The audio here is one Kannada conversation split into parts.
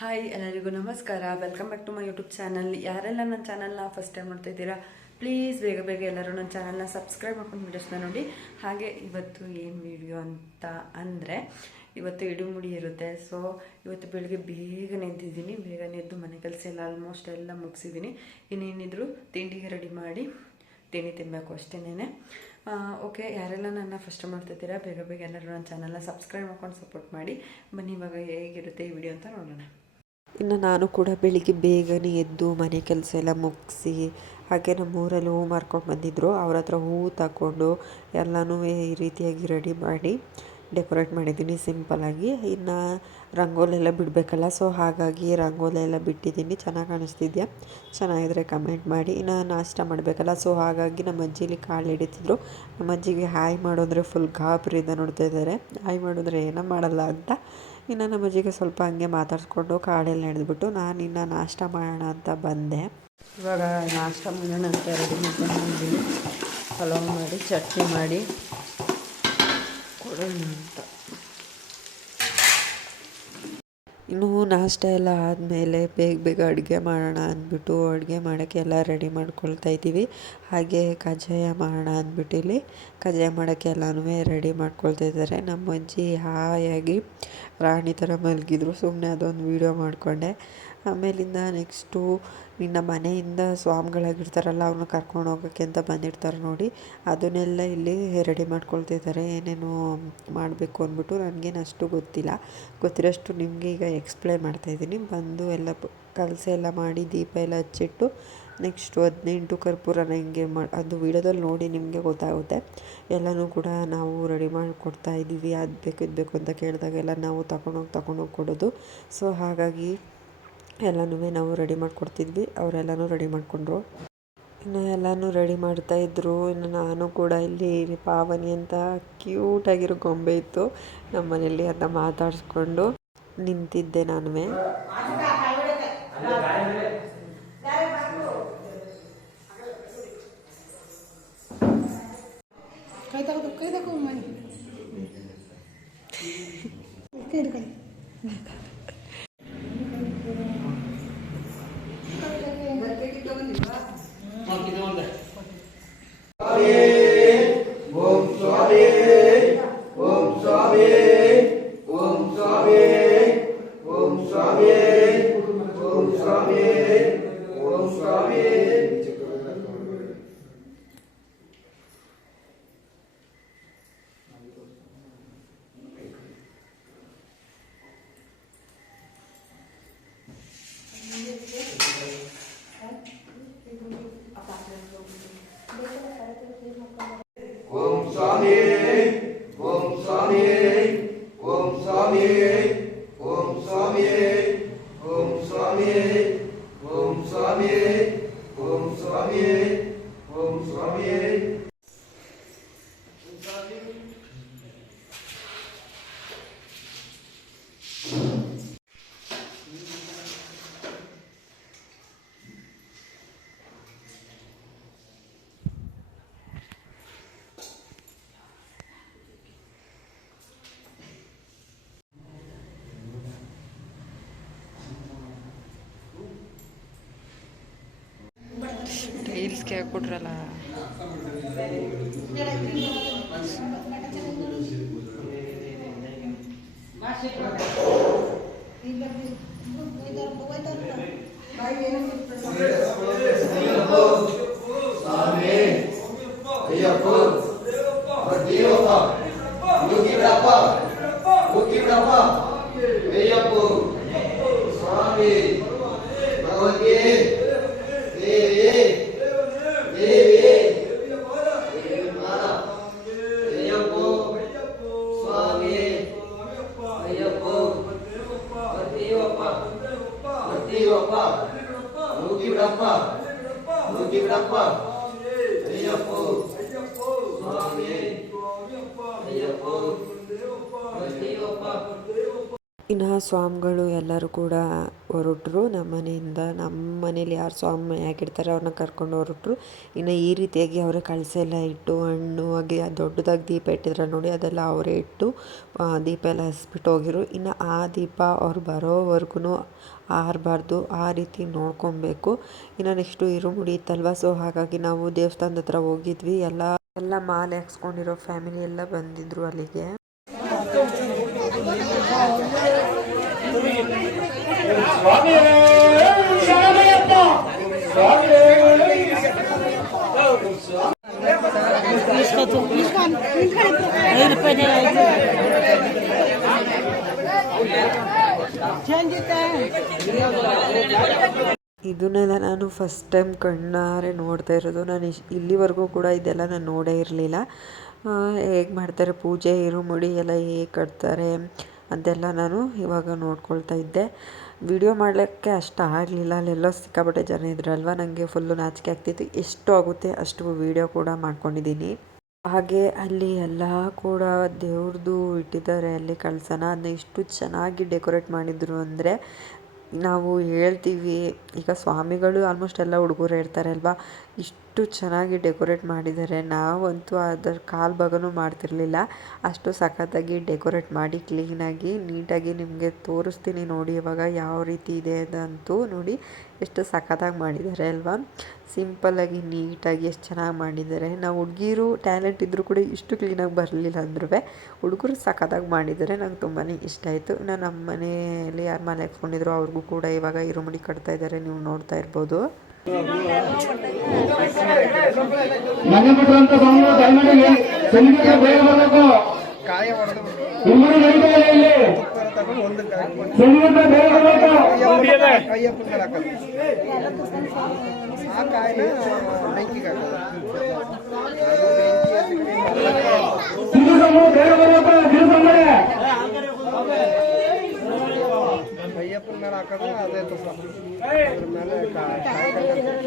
ಹಾಯ್, ಎಲ್ಲರಿಗೂ ನಮಸ್ಕಾರ. Welcome back to my YouTube channel ಯಾರೆಲ್ಲ ನನ್ನ ಚಾನಲ್ನ ಫಸ್ಟ್ ಟೈಮ್ ನೋಡ್ತಾ ಇದ್ದೀರಾ ಪ್ಲೀಸ್ ಬೇಗ ಬೇಗ ಎಲ್ಲರೂ ನನ್ನ ಚಾನಲ್ನ ಸಬ್ಸ್ಕ್ರೈಬ್ ಮಾಡ್ಕೊಂಡು ವೀಡಿಯೋಸ್ನ ನೋಡಿ. ಹಾಗೆ ಇವತ್ತು ಏನು ವಿಡಿಯೋ ಅಂತ ಅಂದರೆ, ಇವತ್ತು ಇಡುಮುಡಿ ಇರುತ್ತೆ. ಸೊ ಇವತ್ತು ಬೆಳಿಗ್ಗೆ ಬೇಗ ಎದ್ದಿದ್ದೀನಿ ಬೇಗ ಎದ್ದು ಮನೆ ಕೆಲಸ ಎಲ್ಲ ಆಲ್ಮೋಸ್ಟ್ ಎಲ್ಲ ಮುಗಿಸಿದ್ದೀನಿ. ಇನ್ನೇನಿದ್ರು ತಿಂಡಿಗೆ ರೆಡಿ ಮಾಡಿ ತಿಂಡಿ ತಿನ್ನಬೇಕು ಅಷ್ಟೇನೆ ಓಕೆ ಯಾರೆಲ್ಲ ನನ್ನ ಫಸ್ಟ್ ಮಾಡ್ತಿದ್ದೀರಾ ಬೇಗ ಬೇಗ ಎಲ್ಲರೂ ನನ್ನ ಚಾನಲ್ನ ಸಬ್ಸ್ಕ್ರೈಬ್ ಮಾಡ್ಕೊಂಡು ಸಪೋರ್ಟ್ ಮಾಡಿ. ಬನ್ನಿ, ಇವಾಗ ಹೇಗಿರುತ್ತೆ ಈ ವಿಡಿಯೋ ಅಂತ ನೋಡೋಣ. ಇನ್ನು ನಾನು ಕೂಡ ಬೆಳಿಗ್ಗೆ ಬೇಗನೆ ಎದ್ದು ಮನೆ ಕೆಲಸ ಎಲ್ಲ ಮುಗಿಸಿ, ಹಾಗೆ ನಮ್ಮೂರಲ್ಲಿ ಹೂ ಮಾರ್ಕೊಂಡು ಬಂದಿದ್ದರು ಅವ್ರ ಹತ್ರ ಹೂವು ತಗೊಂಡು ಎಲ್ಲನೂ ಈ ರೀತಿಯಾಗಿ ರೆಡಿ ಮಾಡಿ ಡೆಕೋರೇಟ್ ಮಾಡಿದ್ದೀನಿ ಸಿಂಪಲಾಗಿ ಇನ್ನು ರಂಗೋಲೆಲ್ಲ ಬಿಡಬೇಕಲ್ಲ ಸೊ ಹಾಗಾಗಿ ರಂಗೋಲಿ ಎಲ್ಲ ಬಿಟ್ಟಿದ್ದೀನಿ. ಚೆನ್ನಾಗಿ ಕಾಣಿಸ್ತಿದ್ಯಾ? ಚೆನ್ನಾಗಿದ್ರೆ ಕಮೆಂಟ್ ಮಾಡಿ. ಇನ್ನು ನಾಷ್ಟ ಮಾಡಬೇಕಲ್ಲ ಸೊ ಹಾಗಾಗಿ ನಮ್ಮ ಅಜ್ಜಿಲಿ ಕಾಳು ಹಿಡಿತಿದ್ರು. ನಮ್ಮ ಅಜ್ಜಿಗೆ ಹಾಯ್ ಮಾಡೋದ್ರೆ ಫುಲ್ ಗಾಬರಿಯಿಂದ ನೋಡ್ತಾ ಇದ್ದಾರೆ. ಹಾಯ್ ಮಾಡಿದ್ರೆ ಏನೋ ಮಾಡಲ್ಲ ಅಂತ. ಇನ್ನು ನಮ್ಮ ಅಜ್ಜಿಗೆ ಸ್ವಲ್ಪ ಹಂಗೆ ಮಾತಾಡಿಸ್ಕೊಂಡು ಕಾಡಲ್ಲಿ ನಡೆದ್ಬಿಟ್ಟು ನಾನು ಇನ್ನು ನಾಷ್ಟ ಮಾಡೋಣ ಅಂತ ಬಂದೆ. ಇವಾಗ ನಾಷ್ಟ ಮಾಡೋಣ ಅಂತ ರೆಡಿ ಮಾಡ್ಕೊಂಡಿದ್ದೀನಿ ಪಲಾವ್ ಮಾಡಿ, ಚಟ್ನಿ ಮಾಡಿ ಕೊಡೋಣ ಅಂತ. ಇನ್ನು ನಾಷ್ಟ ಎಲ್ಲ ಆದಮೇಲೆ ಬೇಗ ಬೇಗ ಅಡುಗೆ ಮಾಡೋಣ ಅಂದ್ಬಿಟ್ಟು ಅಡುಗೆ ಮಾಡೋಕ್ಕೆ ಎಲ್ಲ ರೆಡಿ ಮಾಡ್ಕೊಳ್ತಾ ಇದ್ದೀವಿ. ಹಾಗೆ ಕಜ್ಜಾಯ ಮಾಡೋಣ ಅಂದ್ಬಿಟ್ಟು ಇಲ್ಲಿ ಕಜ್ಜಾಯ ಮಾಡೋಕ್ಕೆ ಎಲ್ಲನೂ ರೆಡಿ ಮಾಡ್ಕೊಳ್ತಾ ಇದ್ದಾರೆ. ನಮ್ಮ ಅಜ್ಜಿ ಹಾಯಾಗಿ ರಾಣಿ ಥರ ಮಲಗಿದ್ರು. ಸುಮ್ಮನೆ ಅದೊಂದು ವೀಡಿಯೋ ಮಾಡಿಕೊಂಡೆ. ಆಮೇಲಿಂದ ನೆಕ್ಸ್ಟು ನಿನ್ನ ಮನೆಯಿಂದ ಸ್ವಾಮಿಗಳಾಗಿರ್ತಾರಲ್ಲ, ಅವ್ರನ್ನ ಕರ್ಕೊಂಡು ಹೋಗೋಕ್ಕೆ ಅಂತ ಬಂದಿರ್ತಾರೆ ನೋಡಿ. ಅದನ್ನೆಲ್ಲ ಇಲ್ಲಿ ರೆಡಿ ಮಾಡ್ಕೊಳ್ತಿದ್ದಾರೆ ಏನೇನು ಮಾಡಬೇಕು ಅಂದ್ಬಿಟ್ಟು ನನಗೇನು ಅಷ್ಟು ಗೊತ್ತಿಲ್ಲ. ಗೊತ್ತಿರೋಷ್ಟು ನಿಮಗೆ ಈಗ ಎಕ್ಸ್ಪ್ಲೈನ್ ಮಾಡ್ತಾಯಿದ್ದೀನಿ ಬಂದು ಎಲ್ಲ ಕಲಸೆ ಎಲ್ಲ ಮಾಡಿ ದೀಪ ಎಲ್ಲ ಹಚ್ಚಿಟ್ಟು ನೆಕ್ಸ್ಟು ಹದಿನೆಂಟು ಕರ್ಪೂರನ ಹಿಂಗೆ ಮಾಡಿ ಅದು ವೀಡಿಯೋದಲ್ಲಿ ನೋಡಿ ನಿಮಗೆ ಗೊತ್ತಾಗುತ್ತೆ. ಎಲ್ಲನೂ ಕೂಡ ನಾವು ರೆಡಿ ಮಾಡಿ ಕೊಡ್ತಾ ಇದ್ದೀವಿ. ಅದು ಬೇಕು ಇದು ಬೇಕು ಅಂತ ಕೇಳಿದಾಗೆಲ್ಲ ನಾವು ತಗೊಂಡೋಗಿ ತಗೊಂಡೋಗಿ ಕೊಡೋದು. ಸೊ, ಹಾಗಾಗಿ ಎಲ್ಲನೂ ನಾವು ರೆಡಿ ಮಾಡಿಕೊಡ್ತಿದ್ವಿ ಅವರೆಲ್ಲನೂ ರೆಡಿ ಮಾಡಿಕೊಂಡ್ರು. ಇನ್ನು ಎಲ್ಲನೂ ರೆಡಿ ಮಾಡ್ತಾಯಿದ್ರು ಇನ್ನು ನಾನು ಕೂಡ ಇಲ್ಲಿ ಪಾವನಿ ಅಂತ ಕ್ಯೂಟಾಗಿರೋ ಗೊಂಬೆ ಇತ್ತು. ನಮ್ಮ ಮನೆಯಲ್ಲಿ ಅಂತ ಮಾತಾಡಿಸ್ಕೊಂಡು ನಿಂತಿದ್ದೆ ನಾನು Kaya tako, kaya tako, man. Kaya tako. ಹಾಸಿಗೆ ಕೊಟ್ರಲ್ಲ ಬಾ quando? ಇನ್ನು ಸ್ವಾಮಿಗಳು ಎಲ್ಲರೂ ಕೂಡ ಹೊರಟ್ರು. ನಮ್ಮ ಮನೆಯಿಂದ, ನಮ್ಮ ಮನೇಲಿ ಯಾರು ಸ್ವಾಮಿ ಆಗಿರ್ತಾರೆ ಅವ್ರನ್ನ ಕರ್ಕೊಂಡು ಹೊರಟ್ರು. ಇನ್ನು ಈ ರೀತಿಯಾಗಿ ಅವರ ಕಳಸ ಎಲ್ಲ ಇಟ್ಟು, ಹಣ್ಣು, ಹಾಗೆ ದೊಡ್ಡದಾಗಿ ದೀಪ ಇಟ್ಟಿದ್ರೆ ನೋಡಿ, ಅದೆಲ್ಲ ಅವರೇ ಇಟ್ಟು ದೀಪ ಎಲ್ಲ ಹಸ್ಬಿಟ್ಟು ಹೋಗಿರು. ಇನ್ನು ಆ ದೀಪ ಅವ್ರು ಬರೋವರೆಗೂ ಆರಬಾರ್ದು, ಆ ರೀತಿ ನೋಡ್ಕೊಬೇಕು. ಇನ್ನು ನೆಕ್ಸ್ಟು ಇರು ಇತ್ತಲ್ವ? ಸೊ ಹಾಗಾಗಿ ನಾವು ದೇವಸ್ಥಾನದ ಹತ್ರ ಹೋಗಿದ್ವಿ. ಎಲ್ಲ ಎಲ್ಲ ಮಾಲೆ ಹಾಕ್ಸ್ಕೊಂಡಿರೋ ಫ್ಯಾಮಿಲಿ ಎಲ್ಲ ಬಂದಿದ್ರು ಅಲ್ಲಿಗೆ. ಇದನ್ನೆಲ್ಲ ನಾನು ಫಸ್ಟ್ ಟೈಮ್ ಕಣ್ಣಾರೆ ನೋಡ್ತಾ ಇರೋದು. ನಾನು ಇಲ್ಲಿವರೆಗೂ ಕೂಡ ಇದೆಲ್ಲ ನಾನು ನೋಡೇ ಇರಲಿಲ್ಲ. ಹೇಗೆ ಮಾಡ್ತಾರೆ? ಪೂಜೆ, ಇರುಮುಡಿ ಎಲ್ಲ ಹೇಗೆ ಕಟ್ತಾರೆ ಅಂತೆಲ್ಲ ನಾನು ಇವಾಗ ನೋಡ್ಕೊಳ್ತಾ ಇದ್ದೆ. ವಿಡಿಯೋ ಮಾಡಲಿಕ್ಕೆ ಅಷ್ಟು ಆಗಲಿಲ್ಲ. ಅಲ್ಲೆಲ್ಲೋ ಸಿಕ್ಕಾಪಟ್ಟೆ ಜನ ಇದ್ರಲ್ವ? ನನಗೆ ಫುಲ್ಲು ನಾಚಿಕೆ ಆಗ್ತಿತ್ತು. ಎಷ್ಟು ಆಗುತ್ತೆ, ಅಷ್ಟು ವಿಡಿಯೋ ಕೂಡ ಮಾಡ್ಕೊಂಡಿದ್ದೀನಿ. ಹಾಗೆ ಅಲ್ಲಿ ಎಲ್ಲ ಕೂಡ ದೇವ್ರದ್ದು ಇಟ್ಟಿದ್ದಾರೆ. ಅಲ್ಲಿ ಕಳಸನ ಅದನ್ನ ಇಷ್ಟು ಚೆನ್ನಾಗಿ ಡೆಕೋರೇಟ್ ಮಾಡಿದ್ರು ಅಂದರೆ ನಾವು ಹೇಳ್ತೀವಿ. ಈಗ ಸ್ವಾಮಿಗಳು ಆಲ್ಮೋಸ್ಟ್ ಎಲ್ಲ ಹುಡುಗರು ಇರ್ತಾರೆ ಅಲ್ವಾ? ಇಷ್ಟು ಚೆನ್ನಾಗಿ ಡೆಕೋರೇಟ್ ಮಾಡಿದ್ದಾರೆ. ನಾವಂತೂ ಅದರ ಕಾಲು ಭಾಗನೂ ಮಾಡ್ತಿರಲಿಲ್ಲ. ಅಷ್ಟು ಸಖತ್ತಾಗಿ ಡೆಕೋರೇಟ್ ಮಾಡಿ ಕ್ಲೀನಾಗಿ ನೀಟಾಗಿ ನಿಮಗೆ ತೋರಿಸ್ತೀನಿ ನೋಡಿ ಇವಾಗ ಯಾವ ರೀತಿ ಇದೆ ಅಂತೂ ನೋಡಿ ಎಷ್ಟು ಸಖತ್ತಾಗಿ ಮಾಡಿದ್ದಾರೆ ಅಲ್ವಾ? ಸಿಂಪಲ್ಲಾಗಿ ನೀಟಾಗಿ ಎಷ್ಟು ಚೆನ್ನಾಗಿ ಮಾಡಿದ್ದಾರೆ. ನಾವು ಹುಡುಗಿರು ಟ್ಯಾಲೆಂಟ್ ಇದ್ದರೂ ಕೂಡ ಇಷ್ಟು ಕ್ಲೀನಾಗಿ ಬರಲಿಲ್ಲ ಅಂದ್ರೂ ಹುಡುಗರು ಸಖತ್ತಾಗಿ ಮಾಡಿದ್ದಾರೆ. ನಂಗೆ ತುಂಬಾ ಇಷ್ಟ ಆಯಿತು. ನಾನು ನಮ್ಮ ಮನೆಯಲ್ಲಿ ಯಾರು ಮನೆ ಹಾಕ್ಕೊಂಡಿದ್ರು ಅವ್ರಿಗೂ ಕೂಡ ಇವಾಗ ಇರುಮುಡಿ ಕಟ್ತಾ ಇದ್ದಾರೆ. ನೀವು ನೋಡ್ತಾ ಇರ್ಬೋದು. ಮನೆ ಬಿಟ್ಟಂತ ಬಂದು ದಯಮಾಡಿ ಸಂಗೀತ ಬೇಗ ಬರಬೇಕು. ಇದೆ ಇಲ್ಲಿ. ಬೇಗ ಬರಬೇಕು. ಸಿರಿಸಮ್ಮ ಬೇಗ ಅಯ್ಯಪ್ಪನ ಮೇಲೆ ಹಾಕೋದು ಅದೇ ತುಪ್ಪ. ಅದ್ರ ಮೇಲೆ ಕಾಯಿ.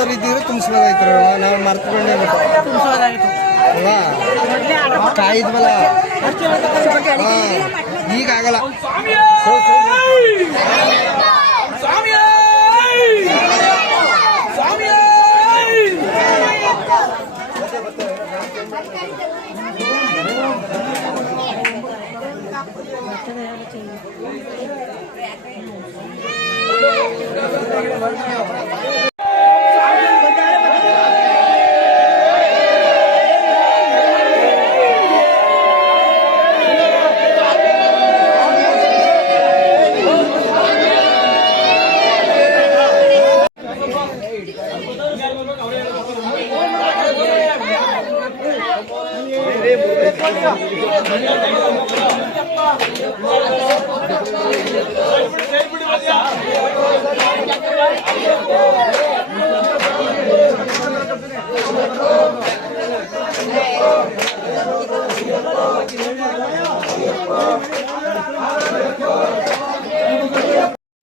ಕಾಯಿ ತುಂಬಿಸೋರು ತುಂಬಿಸ್ಬೋದಾಯ್ತು ತುಂಬಿಸ್ಬೇಕಾಯ್ತು ನಾವು ಮರ್ತ್ಕೊಂಡೇ ಅಲ್ವಾ? ಕಾಯಿ ಇದ್ವಲ್ಲ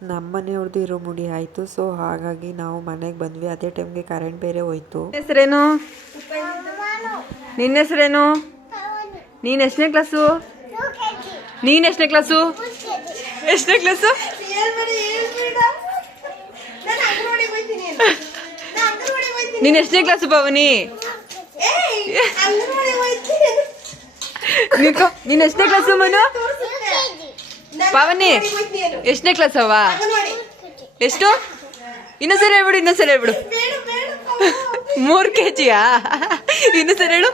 ನಮ್ಮ ಮನೆಯವ್ರದ್ದು ಇರೋ ಮುಡಿ ಆಯಿತು. ಸೊ ಹಾಗಾಗಿ ನಾವು ಮನೆಗೆ ಬಂದ್ವಿ. ಅದೇ ಟೈಮ್ಗೆ ಕರೆಂಟ್ ಬೇರೆ ಹೋಯ್ತು. ಹೆಸರೇನು? ನಿನ್ನ ಹೆಸರೇನು? ನೀನು ಎಷ್ಟನೇ ಕ್ಲಾಸು? ನೀನು ಎಷ್ಟನೇ ಕ್ಲಾಸು? ಎಷ್ಟನೇ ಕ್ಲಾಸು? ನೀನು ಎಷ್ಟನೇ ಕ್ಲಾಸು ಪವನಿ? ನೀನ್ ಎಷ್ಟನೇ ಕ್ಲಾಸು ಮನು? ಪವನಿ, ಎಷ್ಟನೇ ಕ್ಲಾಸ್ ಅವ ಎಷ್ಟು ಇನ್ನೊಂದ್ಸರಿ ಹೇಳ್ಬಿಡು ಇನ್ನೊಂದ್ಸರಿ ಹೇಳ್ಬಿಡು. ಮೂರ್ ಕೆ ಜಿಯಾ ಇನ್ನೊಂದ್ಸರಿ ಹೇಳು.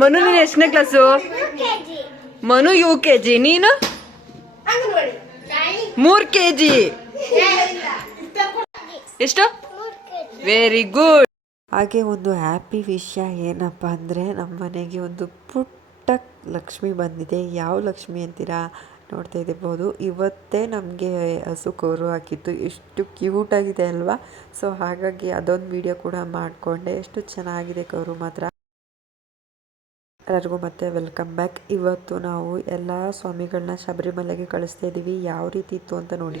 ಮನು, ನೀನು ಎಷ್ಟನೇ class Manu, U K G ನೀನು? ಮೂರ್ ಕೆ ಜಿ ಎಷ್ಟು? ವೆರಿ ಗುಡ್ ಹಾಗೆ ಒಂದು ಹ್ಯಾಪಿ ವಿಷಯ ಏನಪ್ಪ ಅಂದರೆ ನಮ್ಮ ಮನೆಗೆ ಒಂದು ಪುಟ್ಟ ಲಕ್ಷ್ಮಿ ಬಂದಿದೆ. ಯಾವ ಲಕ್ಷ್ಮಿ ಅಂತೀರಾ ನೋಡ್ತಾ ಇದ್ದಿರ್ಬೋದು ಇವತ್ತೇ ನಮಗೆ ಹಸು ಕೋರು ಹಾಕಿತ್ತು ಎಷ್ಟು ಕ್ಯೂಟಾಗಿದೆ ಅಲ್ವಾ? ಸೊ ಹಾಗಾಗಿ ಅದೊಂದು ವಿಡಿಯೋ ಕೂಡ ಮಾಡಿಕೊಂಡೆ. ಎಷ್ಟು ಚೆನ್ನಾಗಿದೆ ಕೋರು ಮಾತ್ರ. ಎಲ್ಲರಿಗೂ ಮತ್ತೆ ವೆಲ್ಕಮ್ ಬ್ಯಾಕ್. ಇವತ್ತು ನಾವು ಎಲ್ಲ ಸ್ವಾಮಿಗಳನ್ನ ಶಬರಿಮಲೆಗೆ ಕಳಿಸ್ತಾ ಇದ್ದೀವಿ ಯಾವ ರೀತಿ ಇತ್ತು ಅಂತ ನೋಡಿ.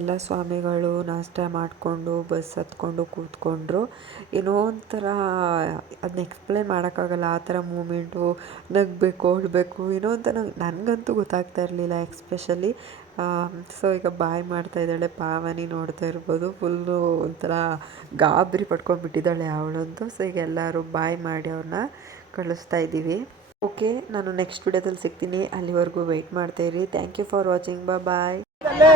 ಎಲ್ಲ ಸ್ವಾಮಿಗಳು ನಾಷ್ಟ ಮಾಡಿಕೊಂಡು, ಬಸ್ ಹತ್ಕೊಂಡು ಕೂತ್ಕೊಂಡ್ರು. ಏನೋ ಒಂಥರ ಅದನ್ನ ಎಕ್ಸ್ಪ್ಲೇನ್ ಮಾಡೋಕ್ಕಾಗಲ್ಲ, ಆ ಥರ ಮೂಮೆಂಟು ನಗಬೇಕು ಹೊಡಬೇಕು ಏನೋ ಅಂತ ನಂಗೆ, ನನಗಂತೂ ಗೊತ್ತಾಗ್ತಾ ಇರಲಿಲ್ಲ ಎಕ್ಸ್ಪೆಷಲಿ ಸೊ ಈಗ ಬಾಯ್ ಮಾಡ್ತಾ ಇದ್ದಾಳೆ, ಪಾವನಿ ನೋಡ್ತಾ ಇರ್ಬೋದು. ಫುಲ್ಲು ಒಂಥರ ಗಾಬರಿ ಪಡ್ಕೊಂಡ್ಬಿಟ್ಟಿದ್ದಾಳೆ ಅವಳಂತೂ. ಸೊ ಈಗ ಎಲ್ಲರೂ ಬಾಯ್ ಮಾಡಿ ಅವ್ರನ್ನ ಕಳಿಸ್ತಾ ಇದ್ದೀವಿ. ಓಕೆ ನಾನು ನೆಕ್ಸ್ಟ್ ವಿಡಿಯೋದಲ್ಲಿ ಸಿಗ್ತೀನಿ. ಅಲ್ಲಿವರೆಗೂ ವೆಯ್ಟ್ ಮಾಡ್ತಾ ಇರಿ. Thank you for watching bye తల్లే